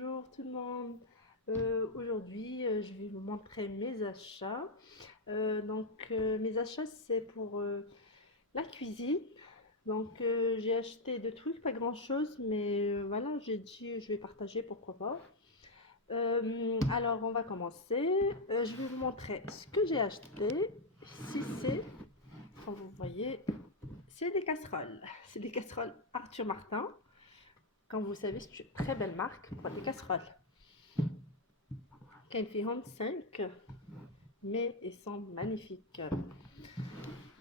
Bonjour tout le monde. Aujourd'hui, je vais vous montrer mes achats. Mes achats, c'est pour la cuisine. J'ai acheté deux trucs, pas grand-chose, mais voilà, j'ai dit je vais partager, pourquoi pas. Alors, on va commencer. Je vais vous montrer ce que j'ai acheté. Ici, c'est, comme vous voyez, c'est des casseroles. C'est des casseroles Arthur Martin. Comme vous savez, c'est une très belle marque pour des casseroles. كاين فيهم 5 mais ils sont magnifiques.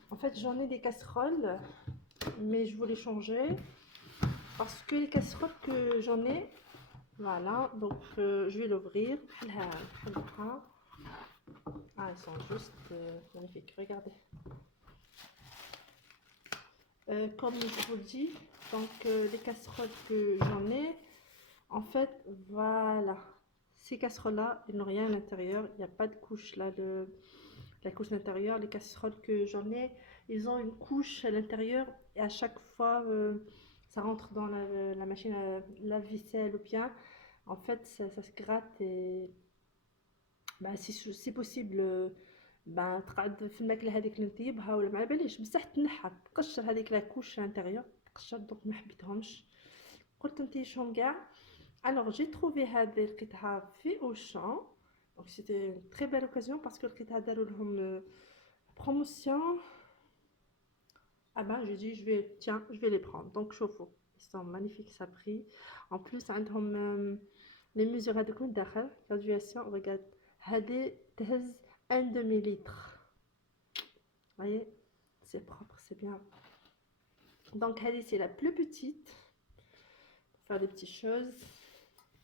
En fait, j'en ai des casseroles, mais je voulais changer parce que les casseroles que j'en ai, voilà, je vais l'ouvrir. Ah, elles sont juste magnifiques, regardez. Comme je vous dis, les casseroles que j'en ai, en fait, voilà, ces casseroles-là, ils n'ont rien à l'intérieur, il n'y a pas de couche là, la couche d'intérieur. Les casseroles que j'en ai, ils ont une couche à l'intérieur et à chaque fois, ça rentre dans la machine à lave-vaisselle ou bien, en fait, ça se gratte et si possible, تقعد في الماكله هذيك اللي نطيبها ولا ما على باليش بصح تنحى تقشر هذيك لا كوش الانتيريور تقشر. دونك ما حبيتهمش، قلت نطيشهم كاع. Alors j'ai trouvé هذه القطعه في Auchan. Donc c'était une très belle occasion parce que القطعه داروا لهم promotion. Ah ben j'ai dit je vais les prendre. Donc chauffe-eau, ils sont magnifiques, ça prix. En plus عندهم les mesures هذوك من الداخل graduation. Regarde هذه تهز 1 demi-litre. Vous voyez, c'est propre, c'est bien. Donc هذه c'est la plus petite pour faire des petites choses.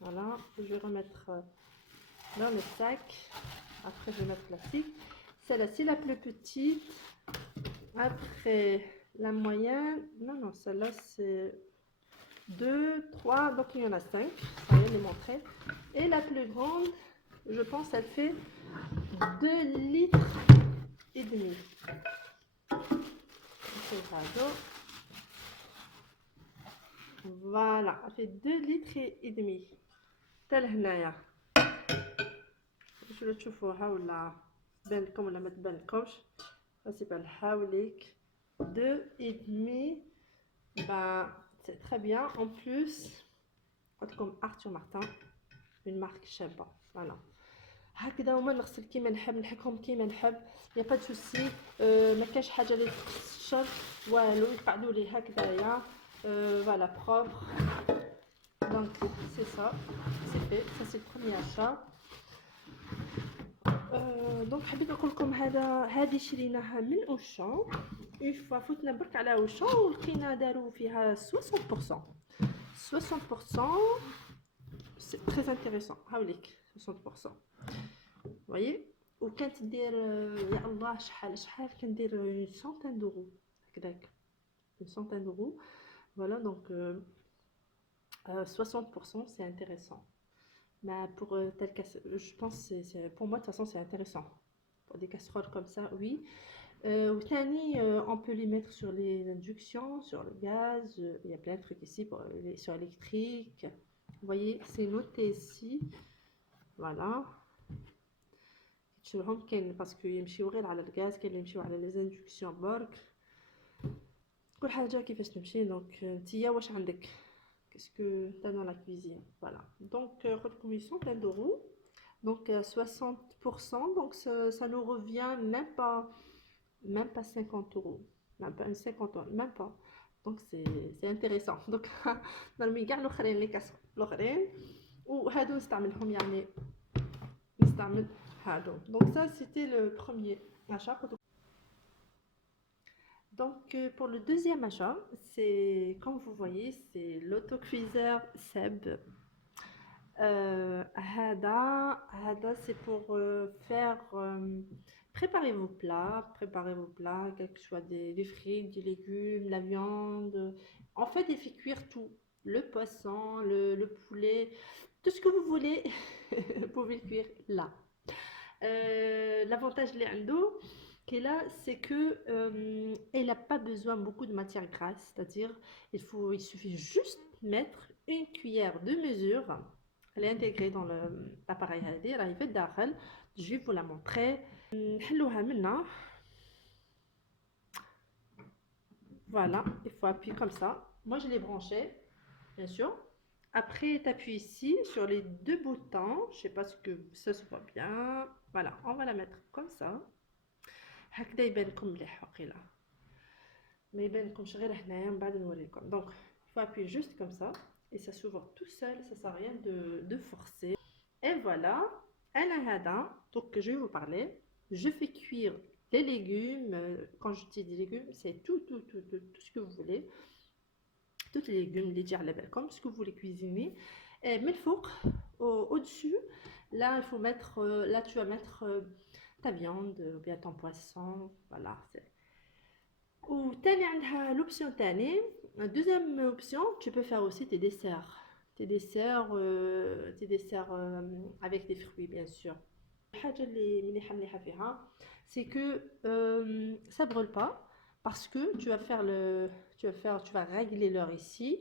Voilà, je vais remettre dans le sac. Après je vais mettre plastique. Celle-là c'est la plus petite. Après la moyenne, non, celle-là c'est 2, 3, donc il y en a 5. Ça va les montrer. Et la plus grande, je pense, elle fait 2 litres et demi. Voilà, elle fait 2 litres et demi. تال هنايا باش تشوفوها ولا تبان لكم ولا ما تبانلكمش. C'est نحاولك 2 et demi. C'est très bien. En plus, comme Arthur Martin, une marque شابة. Voilà. هكذا هما نغسل كيما نحب، نحكهم كيما نحب، يا با دو سوسي. ما كاش حاجه اللي تقشر والو، يقعدوا لي هكذايا فوالا بروبر. دونك سي سا سي في، سا سي البروميير اشا. دونك حبيت نقول لكم هذه شريناها من اوشان. اون فوا فتنا برك على اوشان ولقينا داروا فيها 60%. 60%. سي تري انتريسون. هاوليك 60%. Vous voyez, وكانت دير يا الله شحال كندير une centaine d'euros هكذاك، une centaine d'euros. Voilà, donc 60% c'est intéressant. Mais pour tel casse, je pense pour moi de toute façon c'est intéressant pour des casseroles comme ça, oui. وثاني on peut les mettre sur les inductions, sur le gaz. Il y a plein de trucs ici sur électrique. Vous voyez, c'est noté ici. Voilà. تشوفهم كاين باسكو يمشيو غير على الغاز، كاين اللي يمشيو على لي زاندكسيون برك، كل حاجه كيفاش تمشي. دونك نتيا واش عندك كاسكو تا dans la cuisine. Voilà, donc قلت لكم 100 d'euros, donc 60%, donc ça nous revient même pas 50 euros, même pas 50 euros, même pas. Donc c'est intéressant. donc نرمي كاع الاخرين لي كاسر الاخرين وهادو نستعملهم، يعني نستعمل. Donc ça c'était le premier achat. Donc pour le deuxième achat, c'est comme vous voyez, c'est l'autocuiseur Seb. Hada c'est pour faire préparer vos plats, quel que soit des frites, des légumes, la viande. En fait, il fait cuire tout, le poisson, le poulet, tout ce que vous voulez. Vous pouvez le cuire là. L'avantage de l'Indo qui est là, c'est que elle n'a pas besoin beaucoup de matière grasse, c'est-à-dire il suffit juste mettre une cuillère de mesure Elle est intégrée dans l'appareil هذه راهي في الداخل. Je vais vous la montrer. نحلوها منا. Voilà, il faut appuyer comme ça. Moi je l'ai branché, bien sûr. Après, tu appuies ici sur les deux boutons. Je sais pas ce que ça se voit bien. Voilà, on va la mettre comme ça. هكذا يبانكم مليح وقيلا. ما يبانكمش غير هنايا من بعد نوريكم. Donc, il faut appuyer juste comme ça et ça s'ouvre tout seul, ça sert à rien de forcer. Et voilà, أنا هذا. Donc, je vais vous parler. Je fais cuire les légumes. Quand je dis des légumes, c'est tout ce que vous voulez. Tous les légumes, les dire comme ce que vous voulez cuisiner. Et mais le four au-dessus, là il faut mettre, là tu vas mettre ta viande ou bien ton poisson. Voilà, c'est. Ou تاني عندها l'option تاني. Deuxième option, tu peux faire aussi tes desserts. Tes desserts avec des fruits bien sûr. الحاجة اللي مليحة فيها c'est que ça brûle pas parce que tu vas régler l'heure ici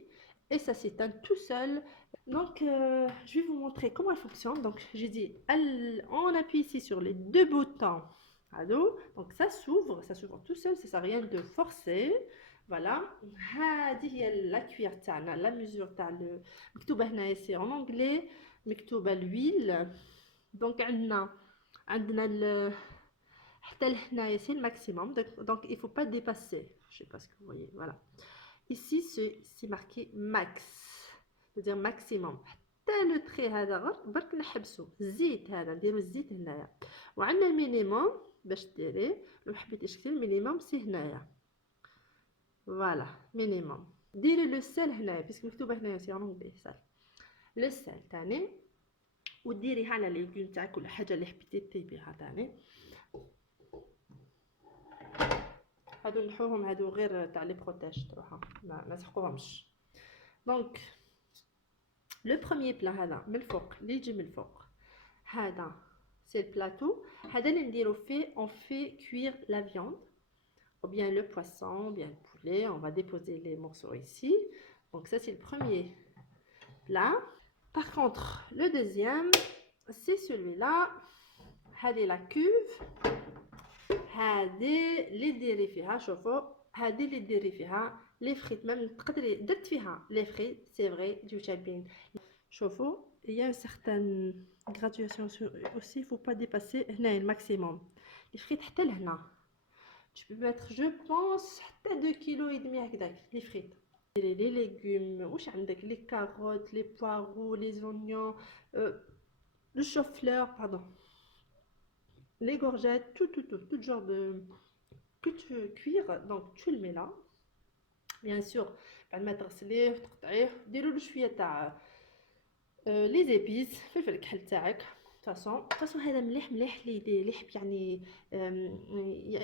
et ça s'éteint tout seul. Donc je vais vous montrer comment elle fonctionne. Donc j'ai dit on appuie ici sur les deux boutons. Donc ça s'ouvre tout seul, ça sert à rien de forcer. Voilà, هذه هي la cuillère تاعنا, la mesure تاع مكتوبة هنايا c'est en anglais, مكتوبة l'huile. Donc عندنا حتى لهنايا c'est le maximum. Donc il faut pas dépasser. Je sais pas ce que vous voyez. Voilà. Ici c'est marqué max, c'est-à-dire maximum. حتى لو تري هذا برك نحبسو. الزيت هذا نديرو الزيت هنايا. وعندنا المينيموم باش ديريه لو حبيتي تشكلي المينيموم سي هنايا. فوالا مينيموم. ديري لو سال هنايا باسكو مكتوبه هنايا سي اون انجلي سال. لو سال تاني وديريها على لي ليغوم تاعك ولا حاجه اللي حبيتي طيبيها تاني. هادو نحوهم هادو غير تاع لي بروتيج تروحها ما نسحقوهمش. دونك لو بروميير بلا هذا من الفوق اللي يجي من الفوق هذا c'est le plateau. هذا اللي نديرو فيه on fait cuire la viande ou bien le poisson ou bien le poulet. On va déposer les morceaux ici. Donc ça c'est le premier plat. Par contre le deuxième c'est celui-là. هذه la cuve. هذه اللي ديري فيها شوفوا هذه اللي ديري فيها لي فريت. même تقدري درت فيها لي فريت سي فري جايبين. شوفوا il y a une certaine graduation aussi, il faut pas dépasser هنا le maximum. les frites حتى لهنا tu peux mettre je pense حتى 2 كيلو ودمي هكذاك لي فريت. les légumes واش عندك les carottes, les poireaux, les oignons, le chou-fleur, pardon, les courgettes, tout genre de que tu veux cuire. Donc tu le mets là bien sûr. بعد ما تغسليه وتقطعيه ديروا له شويه تاع لي زيبيس فلفل الكحل تاعك. فاصون هذا مليح اللي يحب يعني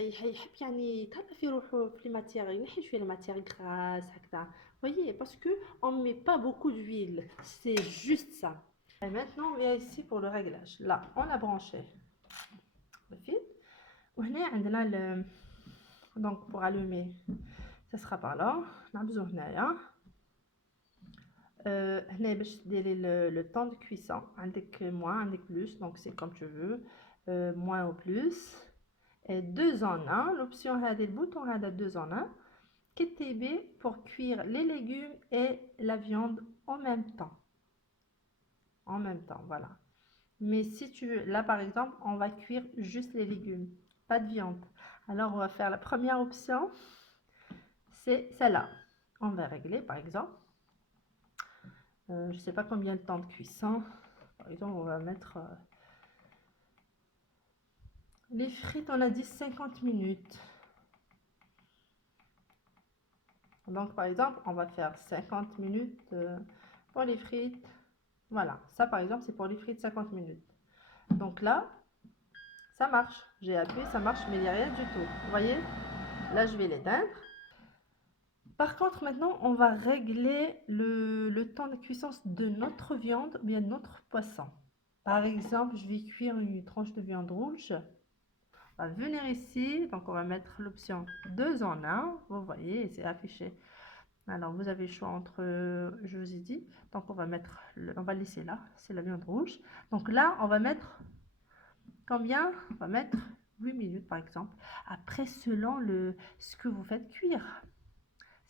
يحب يعني يتهلا في روحو في الماتيغ ينحي شويه الماتيغ غراس هكذا. voyez parce que on met pas beaucoup d'huile, c'est juste ça. Et maintenant on vient ici pour le réglage. Là on a branché le fil وهنا عندنا donc pour allumer ça sera par là. نعبزو هنايا. هنا باش ديري le temps de cuisson عندك moins عندك plus, donc c'est comme tu veux, moins ou plus. Et 2 en 1 l'option هذه البouton هذا 2 en 1 كتبي pour cuire les légumes et la viande en même temps. Voilà. Mais si tu veux, là par exemple on va cuire juste les légumes, pas de viande. Alors on va faire la première option, c'est celle-là. On va régler par exemple. Je sais pas combien de temps de cuisson. Par exemple, on va mettre les frites, on a dit 50 minutes. Donc, par exemple, on va faire 50 minutes pour les frites. Voilà, ça par exemple, c'est pour les frites 50 minutes. Donc là, ça marche. J'ai appuyé, ça marche, mais il n'y a rien du tout. Vous voyez? Là, je vais l'éteindre. Par contre, maintenant, on va régler le temps de cuisson de notre viande ou bien notre poisson. Par exemple, je vais cuire une tranche de viande rouge. On va venir ici, donc on va mettre l'option 2 en 1. Vous voyez, c'est affiché. Alors, vous avez le choix entre, je vous ai dit, donc on va mettre, on va laisser là, c'est la viande rouge. Donc là, on va mettre combien? On va mettre 8 minutes par exemple. Après, selon ce que vous faites cuire.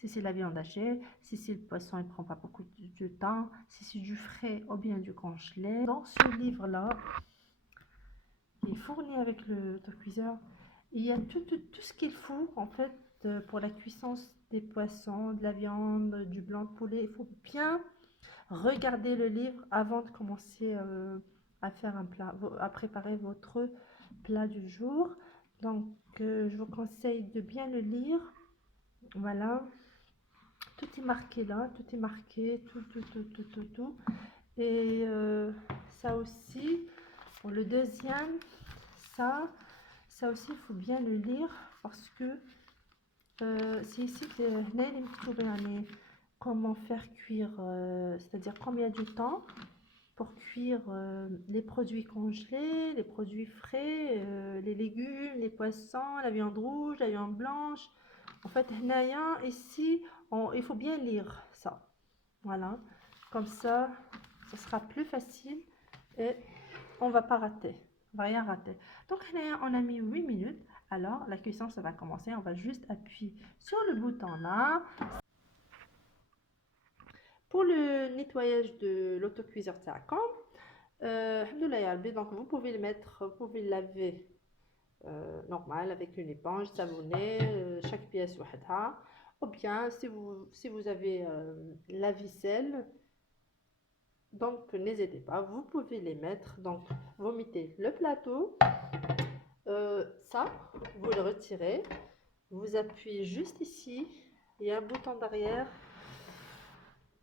Si c'est la viande hachée, si c'est le poisson, il ne prend pas beaucoup de temps. Si c'est du frais ou bien du congelé. Dans ce livre-là, qui est fourni avec le cuiseur, il y a tout ce qu'il faut en fait pour la cuisson des poissons, de la viande, du blanc de poulet. Il faut bien regarder le livre avant de commencer à faire un plat, à préparer votre plat du jour. Donc, je vous conseille de bien le lire. Voilà. Tout est marqué là, tout est marqué, tout. Et ça aussi, pour le deuxième, ça aussi, il faut bien le lire parce que c'est ici que comment faire cuire, c'est-à-dire combien de temps pour cuire les produits congelés, les produits frais, les légumes, les poissons, la viande rouge, la viande blanche. En fait, ici, il faut bien lire ça. Voilà, comme ça sera plus facile et on va pas rater, on va rien rater. Donc, on a mis 8 minutes. Alors, la cuisson, ça va commencer. On va juste appuyer sur le bouton là. Pour le nettoyage de l'autocuiseur Takom, donc vous pouvez le mettre, vous pouvez le laver normal avec une éponge savonnée, chaque pièce ou bien si vous avez la ficelle, donc n'hésitez pas, vous pouvez les mettre. Donc vous mettez le plateau, ça vous le retirez, vous appuyez juste ici, il y a un bouton derrière.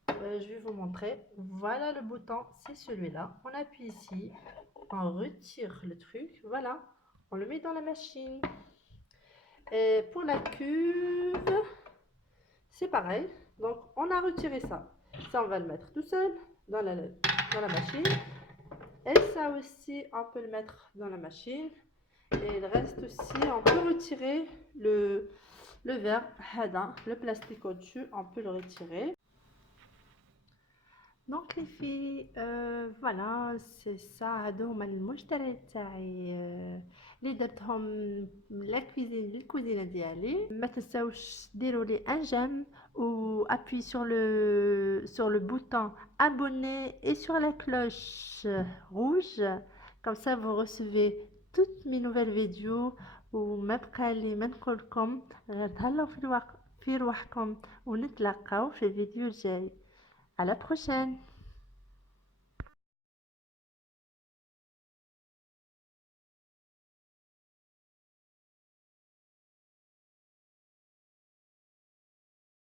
Je vais vous montrer. Voilà le bouton, c'est celui-là. On appuie ici, on retire le truc. Voilà, on le met dans la machine. Et pour la cuve, c'est pareil. Donc, on a retiré ça. Ça, on va le mettre tout seul dans la machine. Et ça aussi, on peut le mettre dans la machine. Et le reste aussi, on peut retirer le verre, le plastique au-dessus, on peut le retirer. Donc les filles, voilà, c'est ça. هادو هما المشتريات تاعي اللي درتهم للكوزينه ديالي. ما تنساوش ديروا لي ان جيم ou appuyez sur le bouton abonner et sur la cloche rouge, comme ça vous recevez toutes mes nouvelles vidéos. وما بقى لي ما نقول لكم غير تهلاو في رواحكم ونتلاقاو في الفيديو الجاي. À la prochaine!